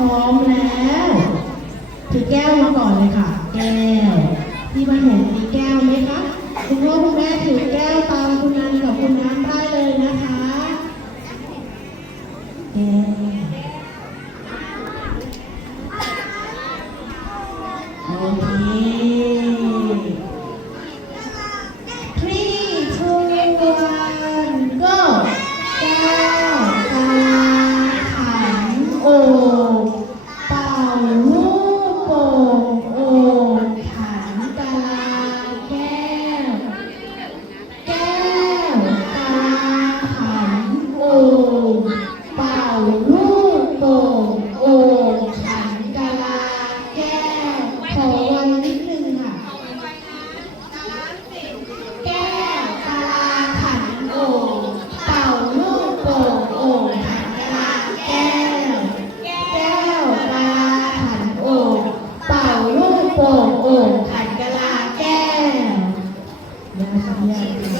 พร้อมแล้วถือแก้วมาก่อนเลยค่ะแก้วที่บ้านผมมีแก้วไหมคะคุณพ่อคุณแม่ถือแก้วตามคุณนันกับคุณน้ำได้เลยนะคะแก้วโอเค 3 2 1 go แก้วกาลาขันโอ่งเป่าลูกโป่งโอ่งขันกาลาแก้วแก้วกาลาขันโอ่งเป่าลูกโป่งโอ่งขันกาลาแก้วขอวันนิดนึงค่ะแก้วกาลาขันโอ่งเป่าลูกโป่งโอ่งขันกาลาแก้วแก้วกาลาขันโอ่งเป่าลูกโป่งโอ่งขันกาลาแก้วได้ค่ะ